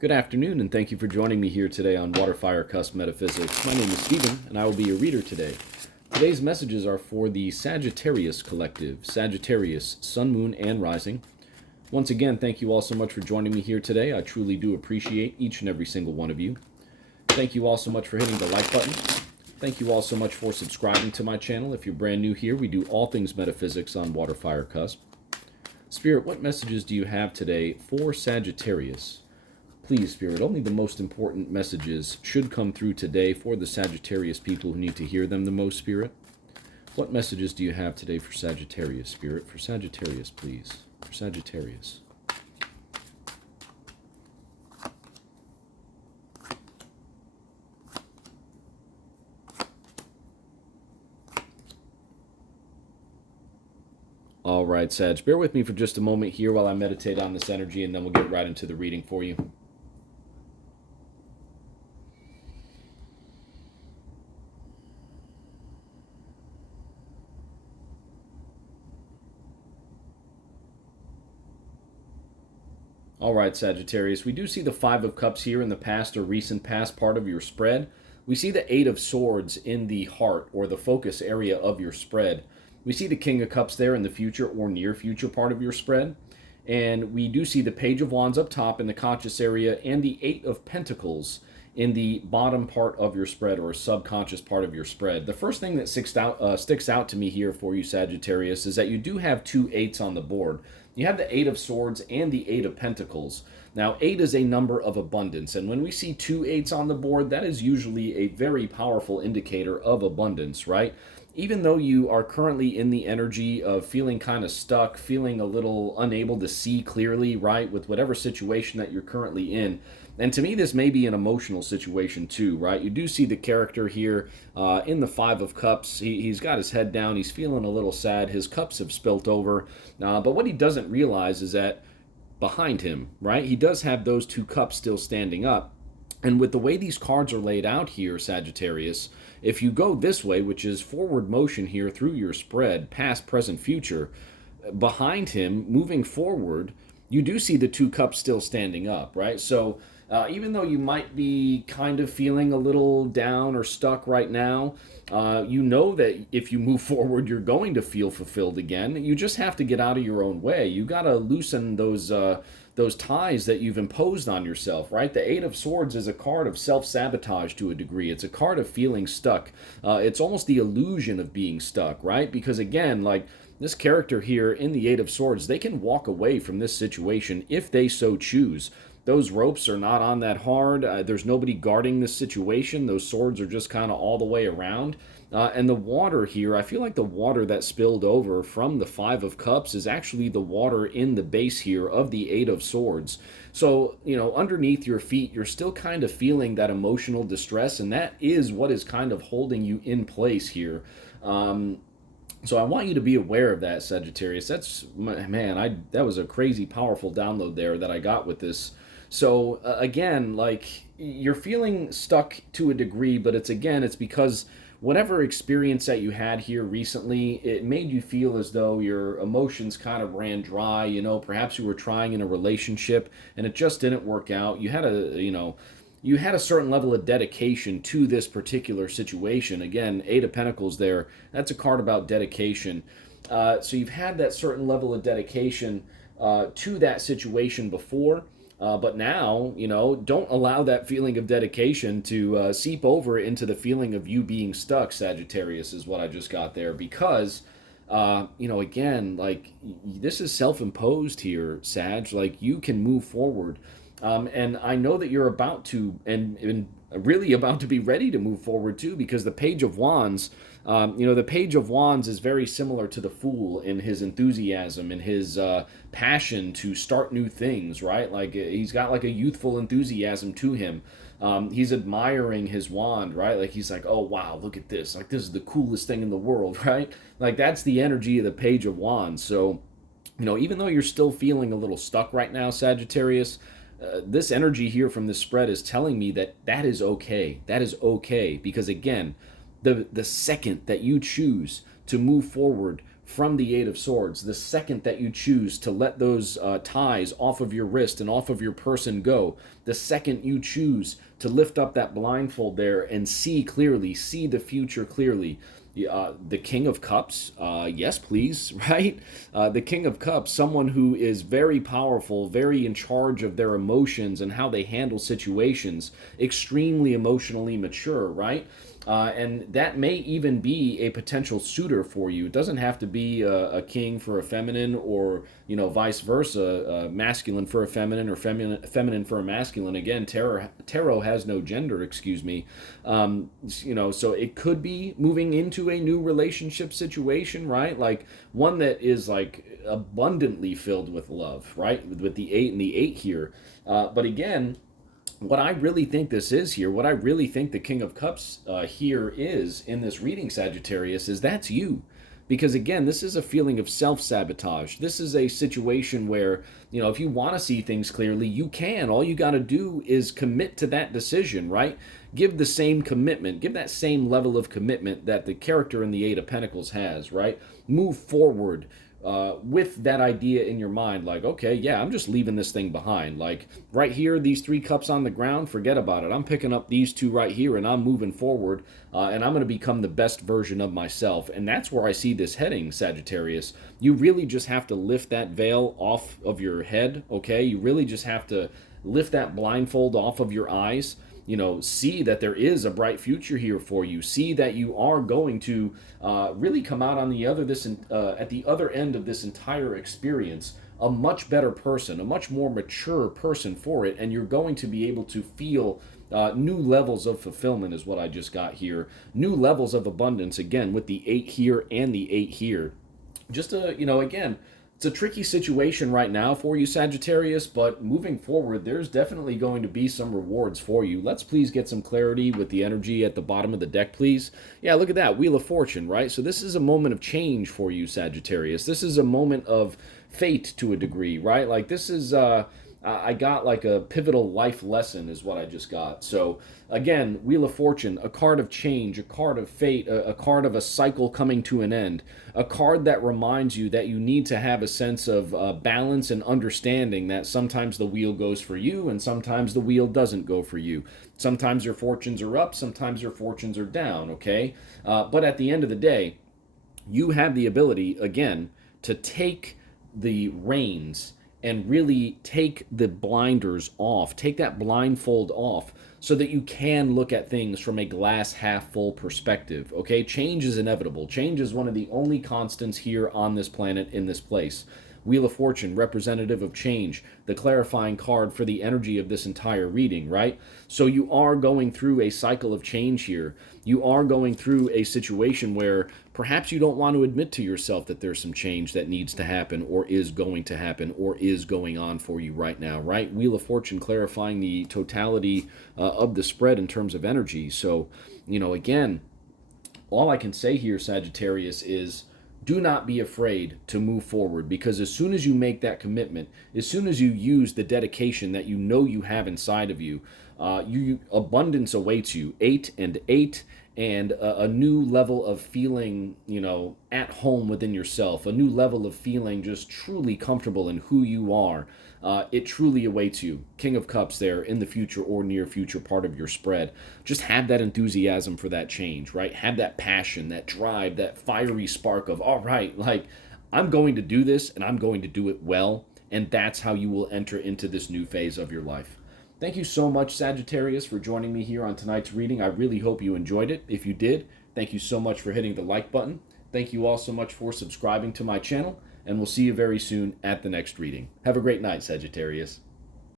Good afternoon, and thank you for joining me here today on WATERFIRECUSP Metaphysics. My name is Stephen, and I will be your reader today. Today's messages are for the Sagittarius Collective, Sagittarius, Sun, Moon, and Rising. Once again, thank you all so much for joining me here today. I truly do appreciate each and every single one of you. Thank you all so much for hitting the like button. Thank you all so much for subscribing to my channel. If you're brand new here, we do all things metaphysics on WATERFIRECUSP. Spirit, what messages do you have today for Sagittarius? Please, Spirit, only the most important messages should come through today for the Sagittarius people who need to hear them the most, Spirit. What messages do you have today for Sagittarius, Spirit? For Sagittarius, please. For Sagittarius. All right, Sag, bear with me for just a moment here while I meditate on this energy, and then we'll get right into the reading for you. All right, Sagittarius, we do see the Five of Cups here in the past or recent past part of your spread. We see the Eight of Swords in the heart or the focus area of your spread. We see the King of Cups there in the future or near future part of your spread. And we do see the Page of Wands up top in the conscious area and the Eight of Pentacles in the bottom part of your spread or subconscious part of your spread. The first thing that sticks out to me here for you, Sagittarius, is that you do have two eights on the board. You have the Eight of Swords and the Eight of Pentacles. Now, 8 is a number of abundance, and when we see two eights on the board, that is usually a very powerful indicator of abundance, right? Even though you are currently in the energy of feeling kind of stuck, feeling a little unable to see clearly, right, with whatever situation that you're currently in. And to me, this may be an emotional situation too, right? You do see the character here in the Five of Cups. He's got his head down. He's feeling a little sad. His cups have spilt over. But what he doesn't realize is that behind him, right, he does have those two cups still standing up. And with the way these cards are laid out here, Sagittarius, if you go this way, which is forward motion here through your spread, past, present, future, behind him, moving forward, you do see the two cups still standing up, right? So even though you might be kind of feeling a little down or stuck right now, you know that if you move forward, you're going to feel fulfilled again. You just have to get out of your own way. You got to loosen those ties that you've imposed on yourself, right? The Eight of Swords is a card of self-sabotage to a degree. It's a card of feeling stuck. It's almost the illusion of being stuck, right? Because again, like this character here in the Eight of Swords, they can walk away from this situation if they so choose. Those ropes are not on that hard. There's nobody guarding this situation. Those swords are just kind of all the way around. And the water here, I feel like the water that spilled over from the Five of Cups is actually the water in the base here of the Eight of Swords. So, you know, underneath your feet, you're still kind of feeling that emotional distress, and that is what is kind of holding you in place here. So I want you to be aware of that, Sagittarius. That's, man, that was a crazy powerful download there that I got with this. So again, like you're feeling stuck to a degree, but it's because whatever experience that you had here recently, it made you feel as though your emotions kind of ran dry. You know, perhaps you were trying in a relationship and it just didn't work out. You had a certain level of dedication to this particular situation. Again, Eight of Pentacles there, that's a card about dedication. So you've had that certain level of dedication to that situation before. But now, you know, don't allow that feeling of dedication to seep over into the feeling of you being stuck, Sagittarius, is what I just got there. Because, you know, again, like, this is self-imposed here, Sag. Like, you can move forward. And I know that you're about to, and really about to be ready to move forward too, because the Page of Wands, you know, the Page of Wands is very similar to the Fool in his enthusiasm and his passion to start new things, right? Like he's got like a youthful enthusiasm to him. He's admiring his wand, right? Like he's like, oh wow, look at this. Like this is the coolest thing in the world, right? Like that's the energy of the Page of Wands. So, you know, even though you're still feeling a little stuck right now, Sagittarius, this energy here from this spread is telling me that that is okay. That is okay because again, the second that you choose to move forward from the Eight of Swords, the second that you choose to let those ties off of your wrist and off of your person go, the second you choose to lift up that blindfold there and see clearly, see the future clearly, the King of Cups, yes, please, right? The King of Cups, someone who is very powerful, very in charge of their emotions and how they handle situations, extremely emotionally mature, right? And that may even be a potential suitor for you. It doesn't have to be a king for a feminine, or vice versa, masculine for a feminine, or feminine for a masculine. Again, tarot has no gender. Excuse me. So it could be moving into a new relationship situation, right? Like one that is like abundantly filled with love, right? With the 8 and the 8 here. But again, what I really think this is here, what I really think the King of Cups here is in this reading, Sagittarius, is that's you. Because again, this is a feeling of self-sabotage. This is a situation where, if you want to see things clearly, you can. All you got to do is commit to that decision, right? Give the same commitment. Give that same level of commitment that the character in the Eight of Pentacles has, right? Move forward with that idea in your mind, like, okay, yeah, I'm just leaving this thing behind. Like right here, these 3 cups on the ground, forget about it. I'm picking up these 2 right here and I'm moving forward, and I'm going to become the best version of myself. And that's where I see this heading, Sagittarius. You really just have to lift that veil off of your head, okay? You really just have to lift that blindfold off of your eyes. See that there is a bright future here for you. See that you are going to really come out on the at the other end of this entire experience a much better person, a much more mature person for it, and you're going to be able to feel new levels of fulfillment is what I just got here. New levels of abundance, again, with the 8 here and the 8 here. Just again, it's a tricky situation right now for you, Sagittarius, but moving forward, there's definitely going to be some rewards for you. Let's please get some clarity with the energy at the bottom of the deck, please. Yeah, look at that, Wheel of Fortune, right? So this is a moment of change for you, Sagittarius. This is a moment of fate to a degree, right? Like this is... I got like a pivotal life lesson is what I just got. So again, Wheel of Fortune, a card of change, a card of fate, a card of a cycle coming to an end, a card that reminds you that you need to have a sense of balance and understanding that sometimes the wheel goes for you and sometimes the wheel doesn't go for you. Sometimes your fortunes are up, sometimes your fortunes are down, okay? But at the end of the day, you have the ability, again, to take the reins and really take the blinders off, take that blindfold off so that you can look at things from a glass half full perspective, okay? Change is inevitable. Change is one of the only constants here on this planet, in this place. Wheel of Fortune, representative of change, the clarifying card for the energy of this entire reading, right? So you are going through a cycle of change here. You are going through a situation where perhaps you don't want to admit to yourself that there's some change that needs to happen or is going to happen or is going on for you right now, right? Wheel of Fortune clarifying the totality of the spread in terms of energy. So, again, all I can say here, Sagittarius, is do not be afraid to move forward, because as soon as you make that commitment, as soon as you use the dedication that you have inside of you, abundance awaits you. 8 and 8, and a new level of feeling, at home within yourself, a new level of feeling just truly comfortable in who you are. It truly awaits you. King of Cups there in the future or near future part of your spread. Just have that enthusiasm for that change, right? Have that passion, that drive, that fiery spark of, all right, like, I'm going to do this and I'm going to do it well. And that's how you will enter into this new phase of your life. Thank you so much, Sagittarius, for joining me here on tonight's reading. I really hope you enjoyed it. If you did, thank you so much for hitting the like button. Thank you all so much for subscribing to my channel, and we'll see you very soon at the next reading. Have a great night, Sagittarius.